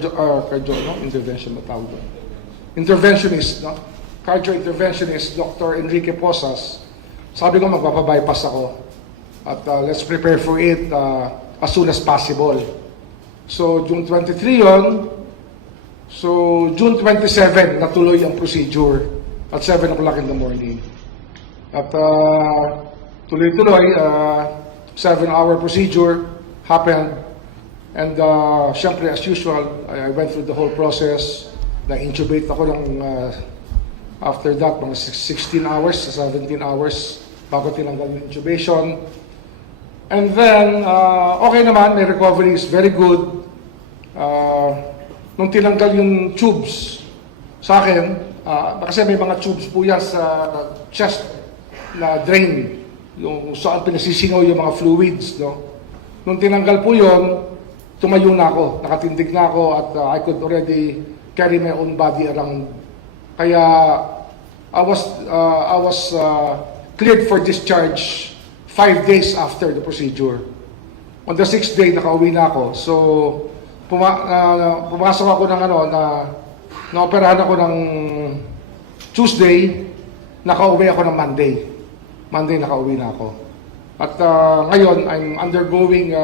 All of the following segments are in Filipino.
Intervention na tawag doon. Interventionist, no? Cardio interventionist, Dr. Enrique Posas. Sabi ko magpapabypass ako. At let's prepare for it as soon as possible. So, June 23 yon. So, June 27, natuloy ang procedure at 7 o'clock in the morning. At tuloy-tuloy, 7-hour procedure happened. And syempre, as usual, I went through the whole process. Na-intubate ako ng, after that, mga 16 hours, 17 hours bago tinanggal yung intubation. And then, okay naman, my recovery is very good. Nung tinanggal yung tubes sa akin, kasi may mga tubes po yan sa chest na drain, yung saan pinasisingaw yung mga fluids. No? Nung tinanggal po yun, tumayo na ako, nakatindig na ako at I could already carry my own body around. Kaya I was cleared for discharge 5 days after the procedure. On the 6th day, nakauwi na ako. So, pumasok ako ng naoperahan ako ng Tuesday, nakauwi ako ng Monday. Monday, nakauwi na ako. At ngayon, I'm undergoing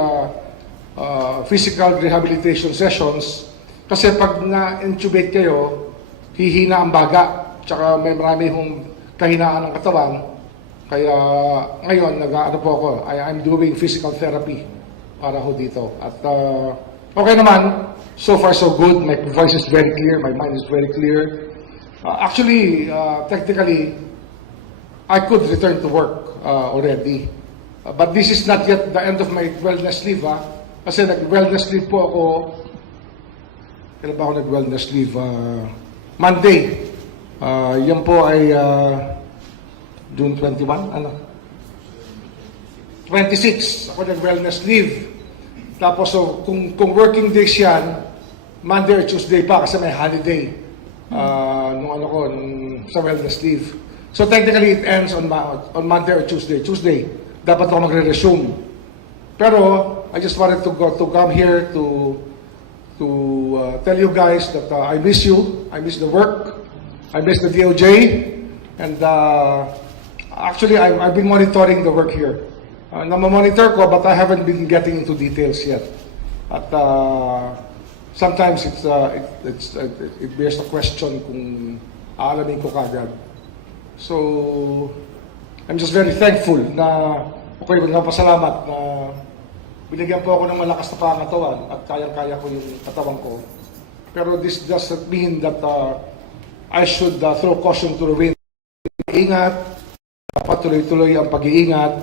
physical rehabilitation sessions kasi pag na-intubate kayo, hihina ang baga, tsaka may marami hong kahinaan ng katawan. Kaya ngayon, po ako, I'm doing physical therapy para ho dito. At okay naman, so far so good, my voice is very clear, my mind is very clear. Actually, technically, I could return to work already. But this is not yet the end of my wellness leave, Kasi nag-wellness leave po ako, kailan ba ako nag-wellness leave? Monday. Yan po ay June 21? 26. Ako nag-wellness leave. Tapos so, kung working days yan, Monday or Tuesday pa kasi may holiday nung sa wellness leave. So technically it ends on Monday or Tuesday. Tuesday, dapat ako magre-resume. Pero I just wanted to come here to tell you guys that I miss you. I miss the work. I miss the DOJ. And actually, I've been monitoring the work here. Na-monitor ko, but I haven't been getting into details yet. At sometimes it bears a question kung aalamin ko kagad. So I'm just very thankful na pasalamat na binigyan po ako ng malakas na pangatawan at kayang-kaya ko yung katawan ko. Pero this doesn't mean that I should throw caution to the wind. Ingat, patuloy-tuloy ang pag-iingat.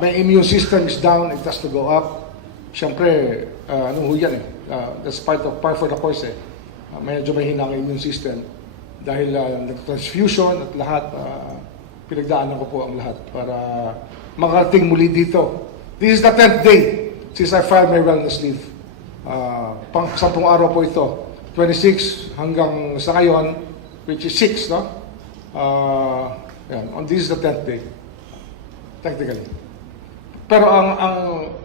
My immune system is down, it has to go up. Siyempre, that's part for the course medyo mahina ang immune system. Dahil nag-transfusion at lahat, pinagdaanan ko po ang lahat para makarating muli dito. This is the 10th day since I filed my wellness leave. Pang-10 araw po ito. 26 hanggang sa ngayon, which is 6, no? This is the 10th day. Technically. Pero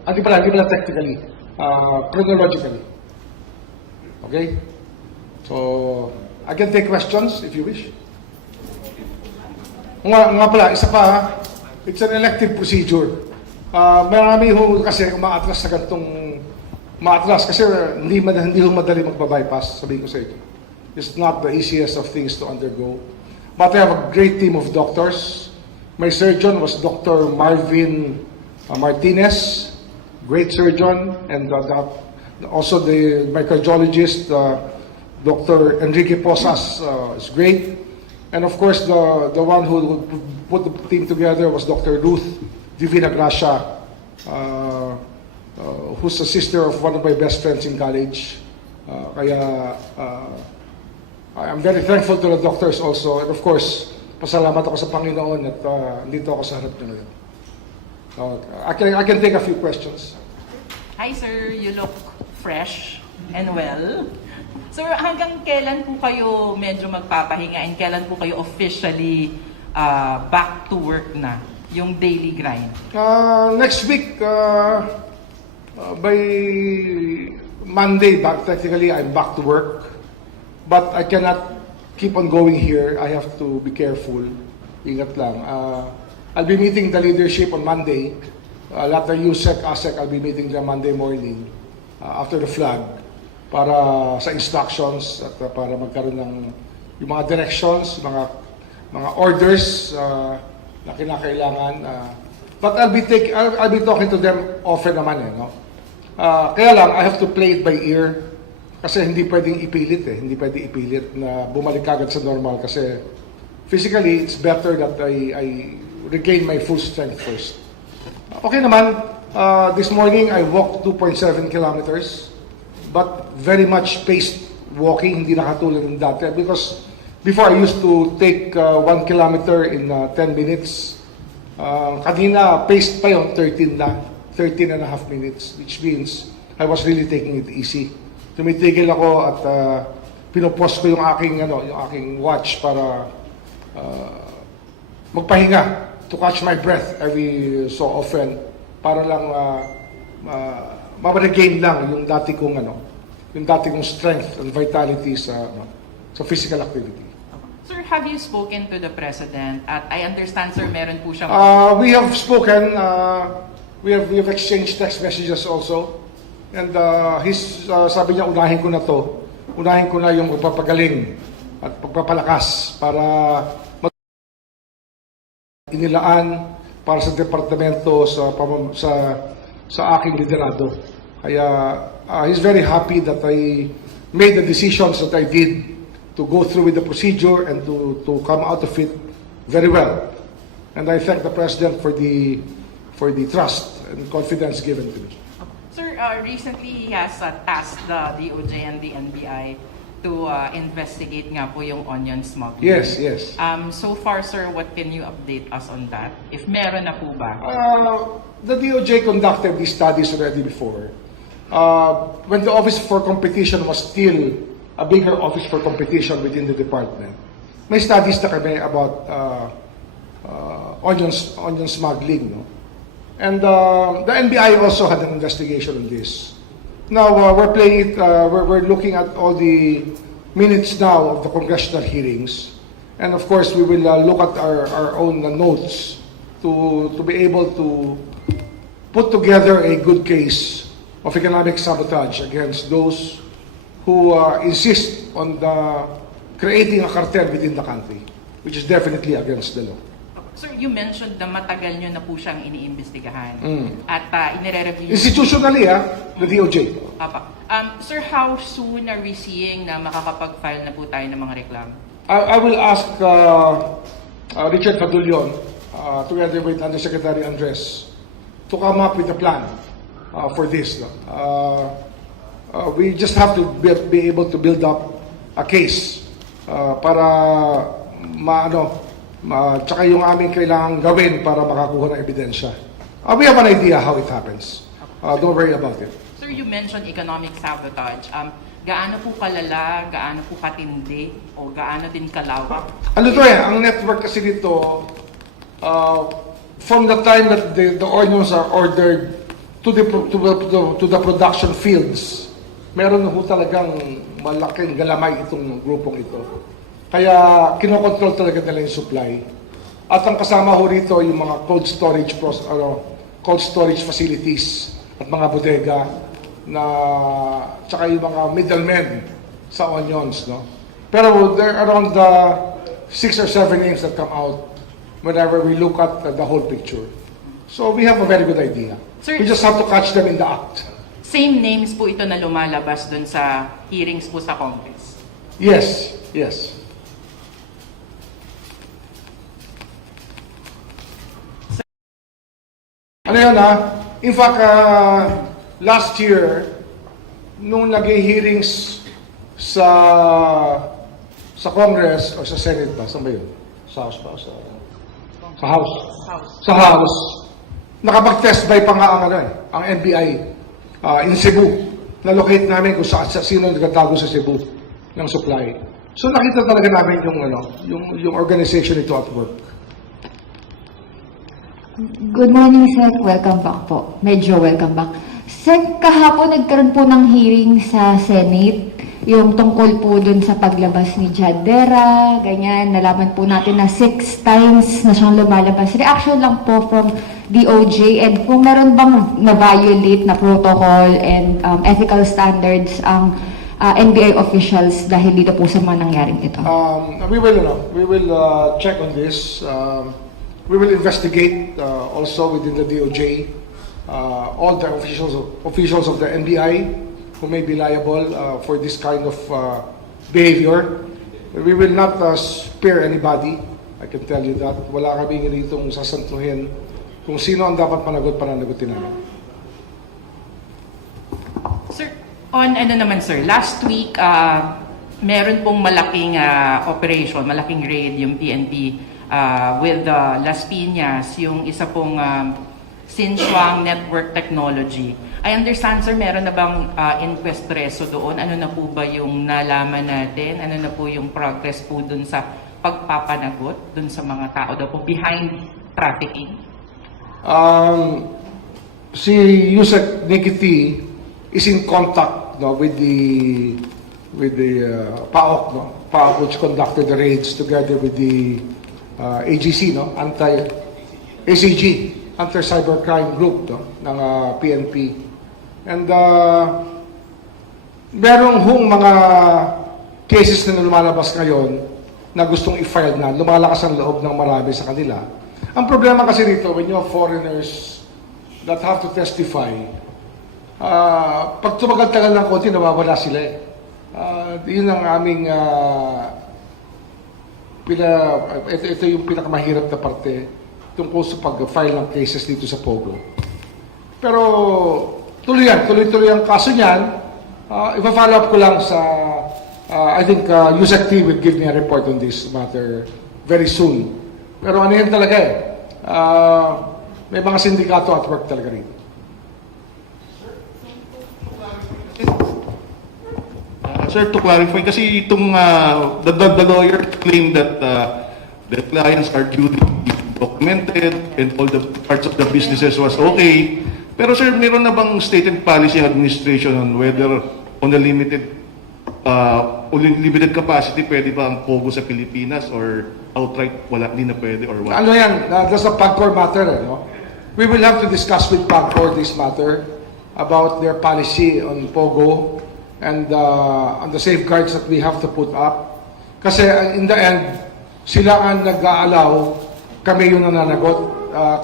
hindi pala technically. Chronologically. Okay? So, I can take questions if you wish. Nga pala, isa pa, it's an elective procedure. Marami ho kasi umaatras sa gantong kasi hindi ho madali magpa-bypass, sabihin ko sa inyo. It's not the easiest of things to undergo. But I have a great team of doctors. My surgeon was Dr. Marvin Martinez, great surgeon, and also my cardiologist, Dr. Enrique Posas, is great. And of course, the one who put the team together was Dr. Ruth Divina Gracia, who's the sister of one of my best friends in college. I'm very thankful to the doctors also. And of course, pasalamat ako sa Panginoon at dito ako sa harap niyo ngayon. I can take a few questions. Hi sir, you look fresh and well. Sir, hanggang kailan po kayo medyo magpapahinga and kailan po kayo officially back to work na? Yung daily grind? Next week, by Monday, technically, I'm back to work. But I cannot keep on going here. I have to be careful. Ingat lang. I'll be meeting the leadership on Monday. Lahat ng USEC, ASEC, I'll be meeting them Monday morning after the flag para sa instructions at para magkaroon ng yung mga directions, mga orders na kinakailangan. But I'll be talking to them often naman no? Kaya lang, I have to play it by ear kasi hindi pwedeng ipilit Hindi pwedeng ipilit na bumalik agad sa normal kasi physically, it's better that I regain my full strength first. Okay naman, this morning I walked 2.7 kilometers but very much paced walking, hindi nakatulad ng dati because before I used to take 1 kilometer in 10 minutes. Kanina, paced pa yun, 13 and a half minutes, which means I was really taking it easy. Tumitigil ako at pinopost ko yung aking watch para magpahinga, to catch my breath every so often para lang ma-regain lang yung dati kong strength and vitality sa physical activity. Sir, have you spoken to the President? At I understand, sir, meron po siyang... We have spoken. We have exchanged text messages also. And sabi niya, unahin ko na to. Unahin ko na yung pagpapagaling at pagpapalakas para inilaan para sa departamento sa aking liderado. Kaya he's very happy that I made the decisions that I did to go through with the procedure and to come out of it very well. And I thank the President for the trust and confidence given to me. Sir, recently he has tasked the DOJ and the NBI to investigate nga po yung onion smuggling. Yes. So far, sir, what can you update us on that? If meron na po ba? The DOJ conducted these studies already before. When the Office for Competition was still a bigger office for competition within the department, may studies na kami about onion smuggling. No? And the NBI also had an investigation on this. Now, we're playing it, we're looking at all the minutes now of the congressional hearings. And of course, we will look at our own notes to be able to put together a good case of economic sabotage against those who insist on creating a cartel within the country, which is definitely against the law. Sir, you mentioned na matagal nyo na po siyang iniimbestigahan. At inire-review... Institutionally, the DOJ. Apa. Sir, how soon are we seeing na makakapag-file na po tayo ng mga reklamo? I will ask Richard Padulyon, together with Undersecretary Andres, to come up with a plan for this. We just have to be able to build up a case para tsaka yung aming kailangang gawin para makakuha ng ebidensya. We have an idea how it happens. Don't worry about it. Sir, you mentioned economic sabotage. Gaano po kalala, gaano po katindi, o gaano din kalawak? Ang network kasi dito, from the time that the onions are ordered to the production fields, meron ho talagang malaking galamay itong grupong ito. Kaya kinokontrol talaga nila yung supply. At ang kasama ho rito yung mga cold storage facilities at mga bodega na tsaka yung mga middlemen sa onions. No? Pero there are around 6 or 7 names that come out whenever we look at the whole picture. So we have a very good idea. Sir, we just have to catch them in the act. Same names po ito na lumalabas dun sa hearings po sa Congress? Yes. Ano yun in fact, last year, nung nag-hearings sa Congress o sa Senate ba? Saan ba yun? Sa House ba? Sa House. Sa House. Nakapag-test by pa nga ang NBI in Cebu. Na-locate namin kung sino nagtatago sa Cebu ng supply. So nakita talaga namin yung organization ito at work. Good morning, sir. Welcome back po. Medyo welcome back. Sec, kahapon nagkaroon po ng hearing sa Senate, yung tungkol po dun sa paglabas ni Jad Vera, ganyan, nalaman po natin na 6 times na siyang lumalabas. Reaction lang po from DOJ, and kung meron bang na-violate na protocol and ethical standards ang NBI officials dahil dito po sa mga nangyaring ito. We will check on this. We will investigate also within the DOJ all the officials of the NBI who may be liable for this kind of behavior. We will not spare anybody. I can tell you that. Wala kaming ritong sasantuhin kung sino ang dapat pananagutin namin. Sir, on ano naman sir, last week, meron pong malaking operation, malaking raid yung PNP with Las Piñas, yung isa pong Sinshuang Network Technology. I understand sir, meron na bang inquest preso doon? Ano na po ba yung nalaman natin? Ano na po yung progress po doon sa pagpapanagot doon sa mga tao daw po behind trafficking? Si Yusek Nikiti is in contact with the PAOK, PAOK which conducted the raids together with the AGC, ACG, Anti-Cybercrime Group ng PNP. And merong mga cases na lumalabas ngayon na gustong i-file na, lumalakas ang loob ng marami sa kanila. Ang problema kasi dito, when you have foreigners that have to testify, pag tumagal-tagal ng konti, nawawala sila eh. Yun ang aming ito yung pinakamahirap na parte tungkol sa pag-file ng cases dito sa Pogo. Pero tuloy-tuloy ang kaso niyan. Ipa-follow up ko lang sa I think USEC will give me a report on this matter very soon. Pero ano yan talaga eh. May mga sindikato at work talaga rin. Sir, to clarify, kasi itong the lawyer claimed that the clients are duly documented and all the parts of the businesses was okay. Pero sir, meron na bang stated policy administration on whether on the limited capacity pwede ba ang Pogo sa Pilipinas or outright wala, di na pwede or what? Ano yan? That's a PAGCOR matter. No? We will have to discuss with PAGCOR this matter about their policy on Pogo and on the safeguards that we have to put up. Kasi in the end, sila ang nag-aalaw, kami yung nananagot,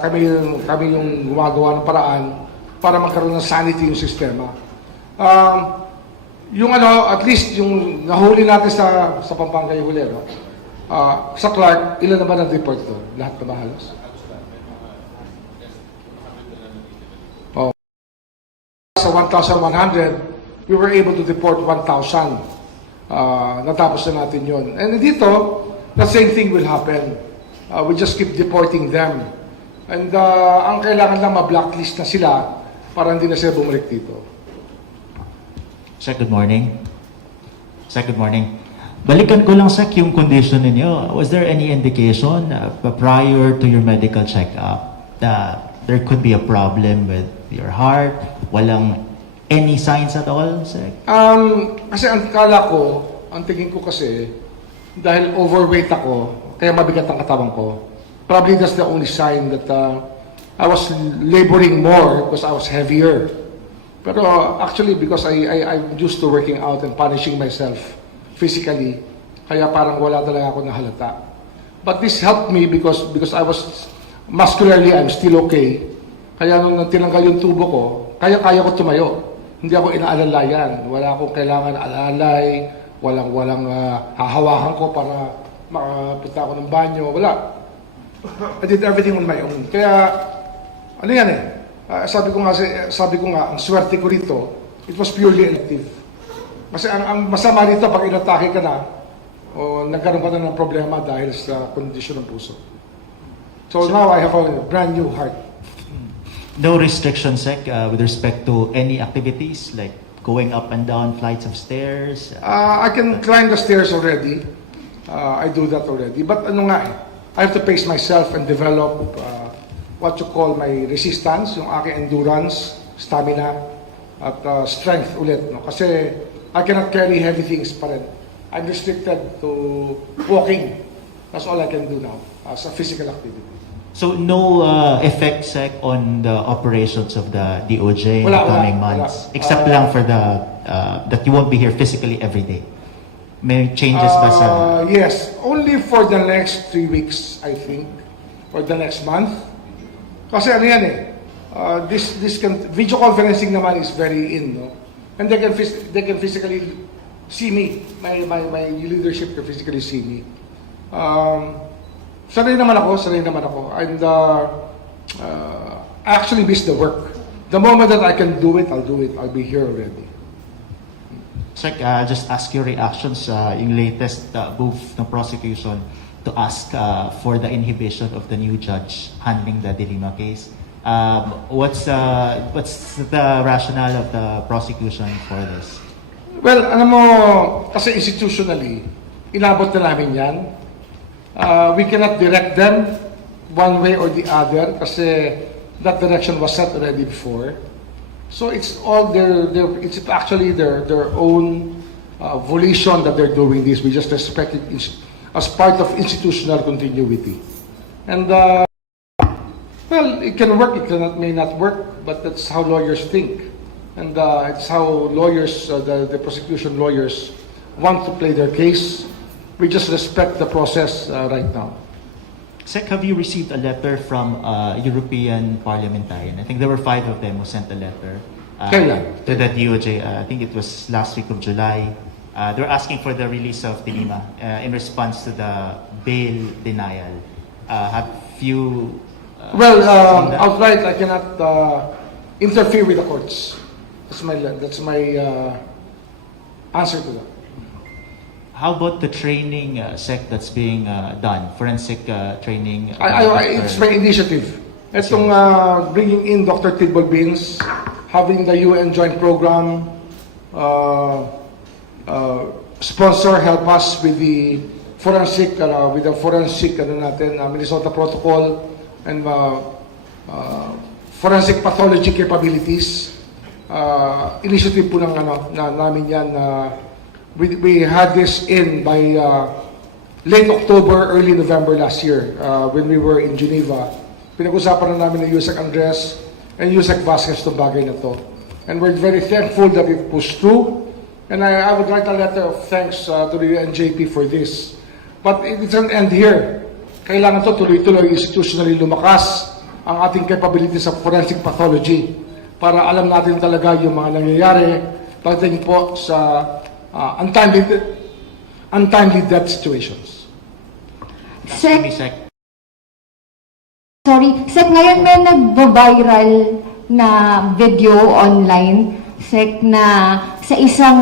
kami yung gumagawa ng paraan para magkaroon ng sanity yung sistema. Yung at least yung nahuli natin sa Pampanga yung huli, no? Sa Clark, ilan na ba na-deport ito? Lahat na ba halos? Sa 1,100, we were able to deport 1,000. Natapos na natin yun. And dito, the same thing will happen. We just keep deporting them. And ang kailangan lang ma-blacklist na sila para hindi na sila bumalik dito. Sir, good morning. Sir, good morning. Balikan ko lang, Sir, yung condition ninyo. Was there any indication prior to your medical check-up that there could be a problem with your heart? Walang any signs at all, Sir? Kasi ang kala ko, ang tingin ko kasi, dahil overweight ako, kaya mabigat ang katawan ko, probably that's the only sign that I was laboring more because I was heavier. Pero actually, because I'm used to working out and punishing myself physically, kaya parang wala talaga ako nahalata. But this helped me because I was muscularly, I'm still okay. Kaya nung tinanggal yung tubo ko, kaya ko tumayo. Hindi ako inaalalayan. Wala akong kailangan alalay, walang hahawakan ko para makapunta ako ng banyo. Wala. I did everything on my own. Kaya, ano yan eh? Sabi ko nga, ang swerte ko rito, it was purely elective. Kasi ang masama rito, pag inatake ka na, o nagkaroon ka na ng problema dahil sa kondisyon ng puso. So now I have a brand new heart. No restrictions, Sec, with respect to any activities like going up and down flights of stairs? I can climb the stairs already. I do that already. But ano nga eh, I have to pace myself and develop what you call my resistance, yung aking endurance, stamina. at strength ulit. No? Kasi I cannot carry heavy things pa rin. I'm restricted to walking. That's all I can do now as a physical activity. So no effect, Sec, on the operations of the DOJ in the Wala, coming wala. months? Except lang for the that you won't be here physically every day. May changes ba sa... Yes, only for the next 3 weeks, I think, or the next month. Kasi ano yan video conferencing naman is very in, no? And they can physically see me. My leadership can physically see me. Sanay naman ako. And I actually miss the work. The moment that I can do it, I'll do it. I'll be here already. Sec, just ask your reactions yung latest move ng prosecution to ask for the inhibition of the new judge handling the De Lima case. What's the rationale of the prosecution for this? Well, alam mo, kasi institutionally, inabot na namin yan. We cannot direct them one way or the other kasi that direction was set already before. So it's all it's actually their own volition that they're doing this. We just respect it as part of institutional continuity. And well, it can work, may not work, but that's how lawyers think. And it's how lawyers, the prosecution lawyers, want to play their case. We just respect the process right now. Sec, have you received a letter from European parliamentarian? I think there were 5 of them who sent a letter Kailan? to the DOJ. I think it was last week of July. They were asking for the release of De Lima in response to the bail denial. Have you... Well, seen that? outright, I cannot interfere with the courts. That's my answer to that. How about the training, Sec, that's being done? Forensic training? It's my initiative. Itong bringing in Dr. Tidbal Beans, having the UN Joint Program, sponsor, help us with the forensic, Minnesota Protocol, and forensic pathology capabilities. Initiative po namin yan. We had this in by late October, early November last year when we were in Geneva. Pinag-usapan na namin ng Yusek Andres and Yusek Vasquez itong bagay na to. And we're very thankful that we've pushed through. And I would write a letter of thanks to the UNJP for this. But it doesn't end here. Kailangan to tuloy-tuloy institutionally lumakas ang ating capabilities sa forensic pathology para alam natin talaga yung mga nangyayari pagdating po sa untimely death situations. Sec, Sec. Sec, ngayon may nagbo-viral na video online, Sec, na sa isang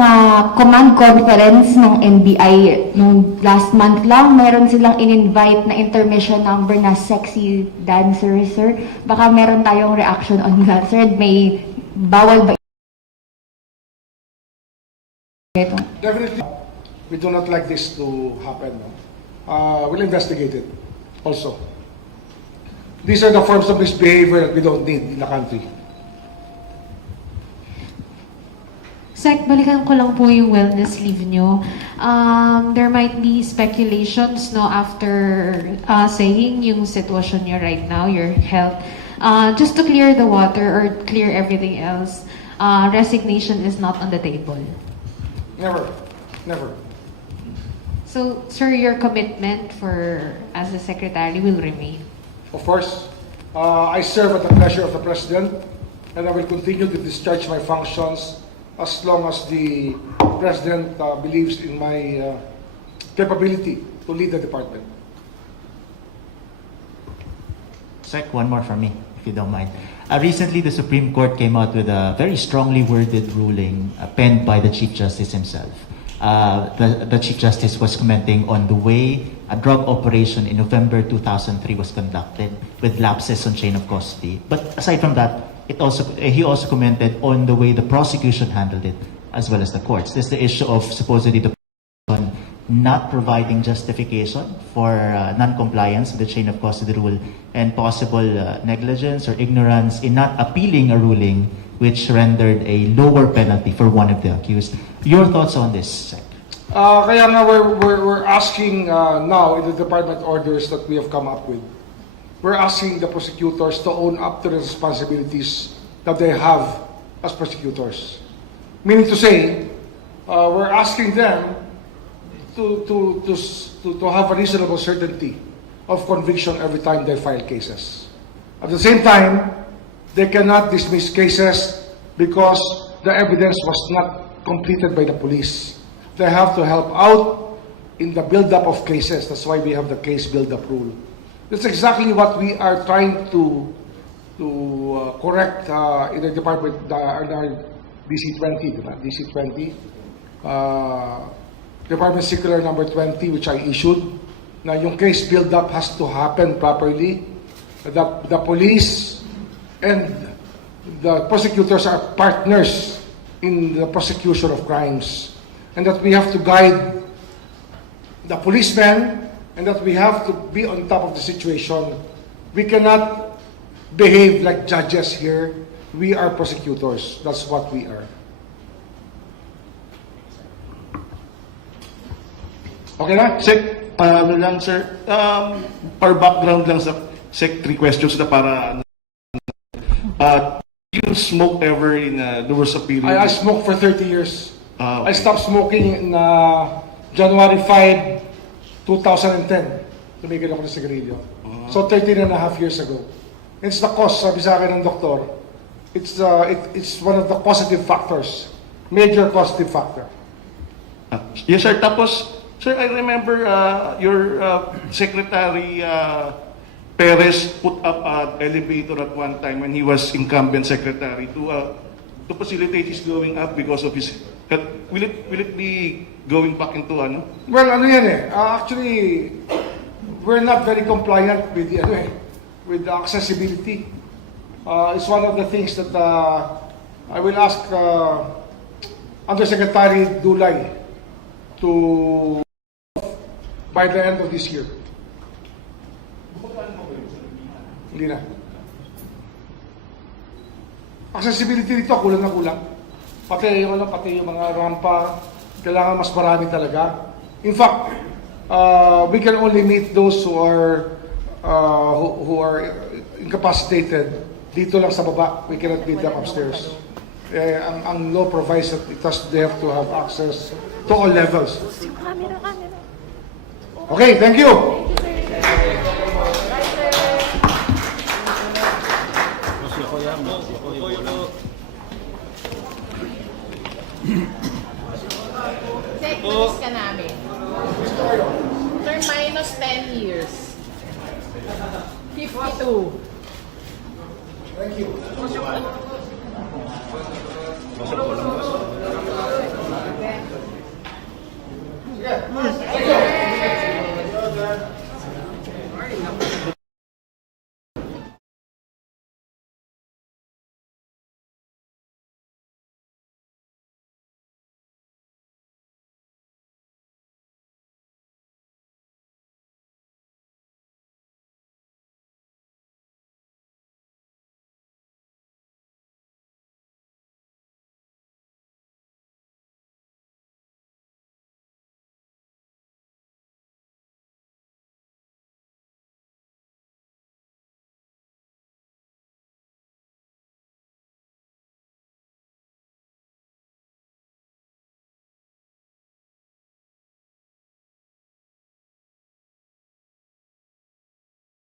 command conference ng NBI nung last month lang, meron silang in-invite na intermission number na sexy dancer, sir. Baka meron tayong reaction on that, sir. May bawal ba ito? Definitely, we do not like this to happen. No? We'll investigate it also. These are the forms of misbehavior that we don't need in the country. Sec, balikan ko lang po yung wellness leave nyo. There might be speculations no after saying yung sitwasyon nyo right now, your health. Just to clear the water or clear everything else, resignation is not on the table. Never. Never. So, sir, your commitment as a secretary will remain. Of course, I serve at the pleasure of the President, and I will continue to discharge my functions as long as the President believes in my capability to lead the department. Sec, one more from me, if you don't mind. Recently, the Supreme Court came out with a very strongly worded ruling penned by the Chief Justice himself. The Chief Justice was commenting on the way a drug operation in November 2003 was conducted with lapses on chain of custody. But aside from that, he also commented on the way the prosecution handled it, as well as the courts. There's the issue of supposedly the prosecution not providing justification for non-compliance with the chain of custody rule and possible negligence or ignorance in not appealing a ruling which rendered a lower penalty for one of the accused. Your thoughts on this, Sec? Kaya nga we're asking now in the department orders that we have come up with, we're asking the prosecutors to own up to the responsibilities that they have as prosecutors. Meaning to say, we're asking them to have a reasonable certainty of conviction every time they file cases. At the same time, they cannot dismiss cases because the evidence was not completed by the police. They have to help out in the build-up of cases. That's why we have the case build-up rule. That's exactly what we are trying to correct in the department, in our DC-20, DC-20, Department Circular number 20, which I issued. Na yung case build-up has to happen properly. The police and the prosecutors are partners in the prosecution of crimes. And that we have to guide the policemen and that we have to be on top of the situation. We cannot behave like judges here. We are prosecutors. That's what we are. Okay na? Sec, ano lang sir, for background lang sa Sec, 3 questions na para you smoke ever in there was a period? I smoked for 30 years. Okay. I stopped smoking in January 5, 2010. Tumigil ako ng sigarilyo. So 13 and a half years ago. It's the cause, sabi sa akin ng doktor. It's one of the causative factors. Major causative factor. Yes sir, tapos sir, I remember your Secretary Perez put up an elevator at one time when he was incumbent secretary to facilitate his going up because of his. Will it be going back into ano? Well, ano yan eh. Actually, we're not very compliant with the with the accessibility. It's one of the things that I will ask Undersecretary Dulay to by the end of this year. Hindi na. Accessibility dito kulang na kulang. Pati yung mga rampa, kailangan mas marami talaga. In fact, we can only meet those who are incapacitated dito lang sa baba. We cannot meet them upstairs. Ang law provides that they have to have access to all levels. Okay, thank you. Sectors ka namin. Sir, minus 10 years. 52. Thank you. Yeah.